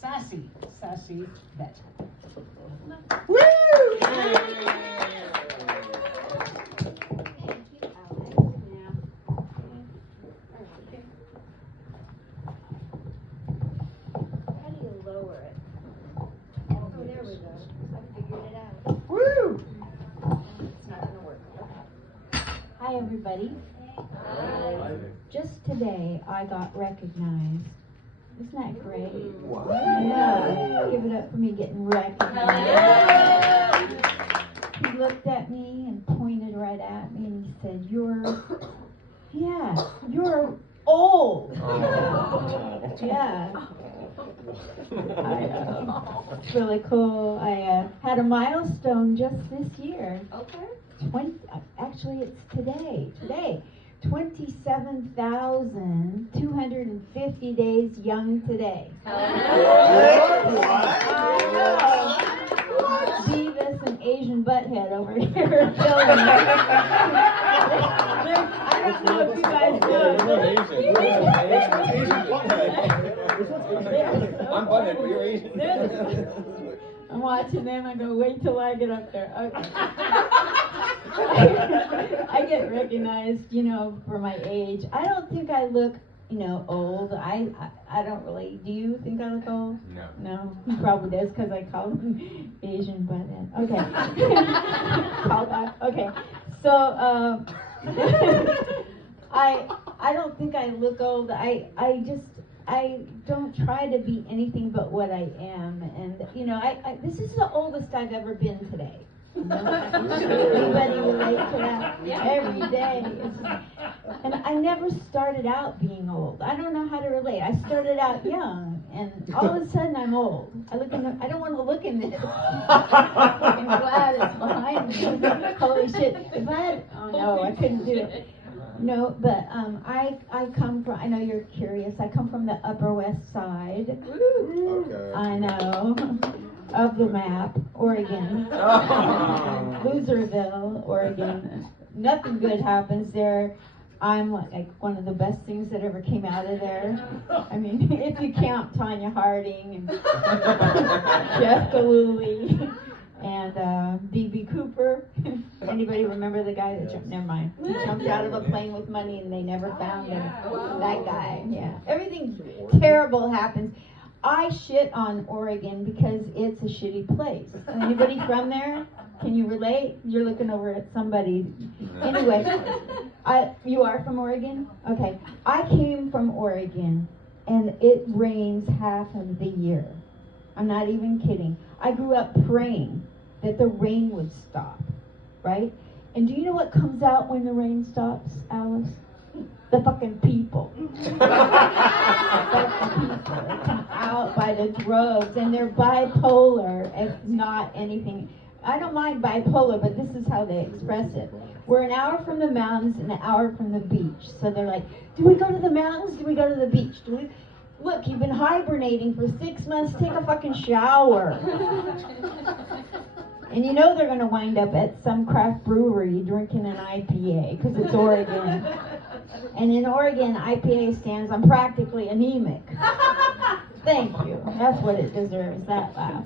Sassy vet. Woo! Woo! Hi, everybody. Just today, I got recognized. Isn't that great? Wow. Yeah. Give it up for me getting recognized. He looked at me and pointed right at me and he said, you're old. Yeah. It's really cool. I had a milestone just this year. Okay. Actually, it's today. 27,250 days young today. I know. Beavis and Asian butthead over here killing me. I don't know if you guys know. I'm butthead, but you're Asian. I'm watching them. I'm going to wait till I get up there. Okay. I get recognized, for my age. I don't think I look, old. I don't really. Do you think I look old? No. No, he probably does because I call him Asian butthead. Okay. Call back. Okay. So, I don't think I look old. I don't try to be anything but what I am. And, this is the oldest I've ever been today. Anybody relate to that? Yeah. Every day. And I never started out being old. I don't know how to relate. I started out young, and all of a sudden I'm old. I don't want to look in this. I'm glad it's behind me. Holy shit. If I had, oh no, I couldn't do it. No, but I come from, I know you're curious, I come from the Upper West Side. Okay. I know. Of the map, Oregon. Loserville, Oregon. Nothing good happens there. I'm like one of the best things that ever came out of there. I mean, if you count Tanya Harding and Jeff Galooly and B.B. Cooper. Anybody remember the guy that jumped? Never mind. He jumped out of a plane with money and they never found him. That guy, yeah. Everything terrible happens. I shit on Oregon because it's a shitty place. Anybody from there? Can you relate? You're looking over at somebody. Anyway, you are from Oregon? Okay. I came from Oregon, and it rains half of the year. I'm not even kidding. I grew up praying that the rain would stop, right? And do you know what comes out when the rain stops, Alice? The fucking people. The fucking people. They come out by the droves, and they're bipolar, if not anything. I don't mind bipolar, but this is how they express it. We're an hour from the mountains and an hour from the beach. So they're like, do we go to the mountains? Do we go to the beach? Look, you've been hibernating for 6 months. Take a fucking shower. And you know they're going to wind up at some craft brewery drinking an IPA because it's Oregon. And in Oregon, IPA stands I'm practically anemic. Thank you. That's what it deserves, that laugh.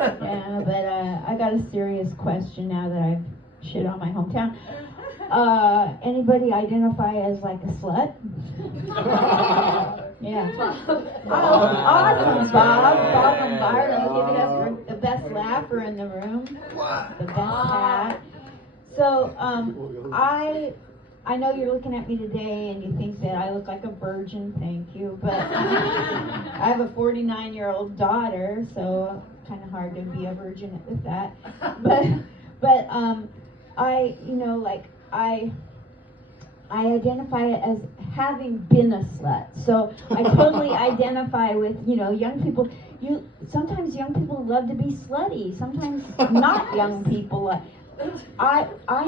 Yeah, but I got a serious question now that I've shit on my hometown. Anybody identify as like a slut? Yeah. Oh, awesome, Bob. Bob Lombardo. Give it up for the best laugher in the room. The best hat. So, I know you're looking at me today and you think that I look like a virgin, thank you, but I have a 49-year-old daughter, so kind of hard to be a virgin with that. But I identify it as having been a slut. So I totally identify with, young people. Sometimes young people love to be slutty. Sometimes not young people. I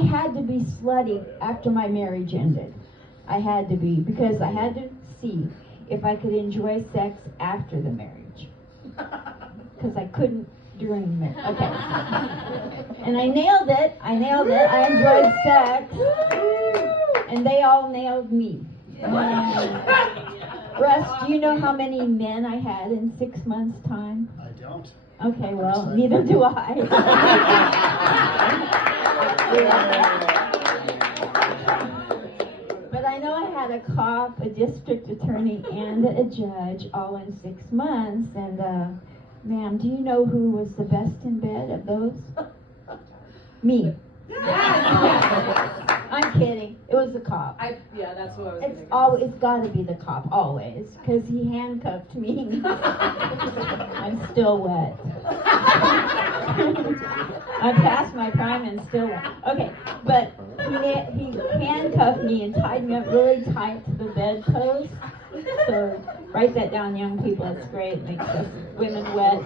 had to be slutty after my marriage ended. I had to be, because I had to see if I could enjoy sex after the marriage. Because I couldn't during the marriage. Okay. And I nailed it. I enjoyed sex. And they all nailed me. Russ, do you know how many men I had in 6 months' time? I don't. Okay, well, neither do I. But I know I had a cop, a district attorney, and a judge all in 6 months. And, ma'am, do you know who was the best in bed of those? Me. I'm kidding. It was the cop. Yeah, that's what I was It's got to be the cop, always, because he handcuffed me. I'm still wet. I'm past my prime and still wet. Okay, but he handcuffed me and tied me up really tight to the bedpost. So write that down, young people. It's great. It makes us women wet.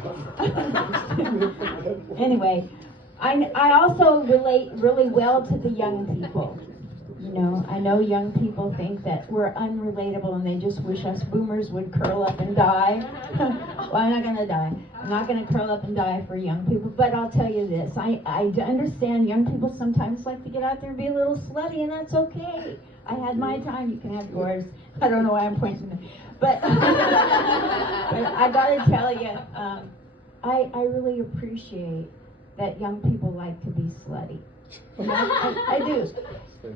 Anyway, I also relate really well to the young people. You know, I know young people think that we're unrelatable and they just wish us boomers would curl up and die. Well, I'm not going to die. I'm not going to curl up and die for young people. But I'll tell you this. I understand young people sometimes like to get out there and be a little slutty, and that's okay. I had my time. You can have yours. I don't know why I'm pointing them. But, but I got to tell you, I really appreciate that young people like to be slutty. You know, I do.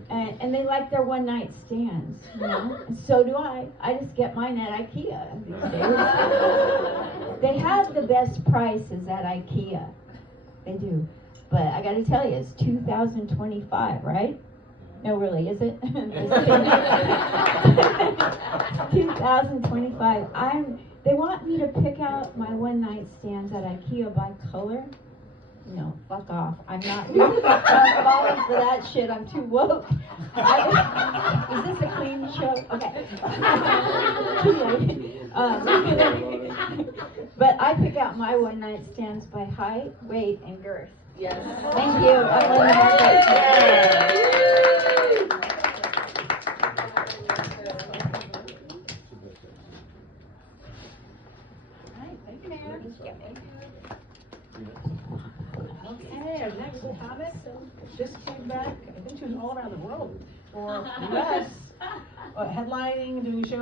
And they like their one-night stands, you know? And so do I. I just get mine at IKEA these days. They have the best prices at IKEA. They do. But I got to tell you, it's 2025, right? No, really, is it? 2025. They want me to pick out my one-night stands at IKEA by color. No, fuck off. I'm not falling for that shit. I'm too woke. Is this a clean show? Okay. But I pick out my one-night stands by height, weight, and girth. Yes. Thank you. I'm Linda Marcus. All right, thank you, ma'am. Okay, our next comic just came back. I think she was all around the world for US, headlining, doing shows.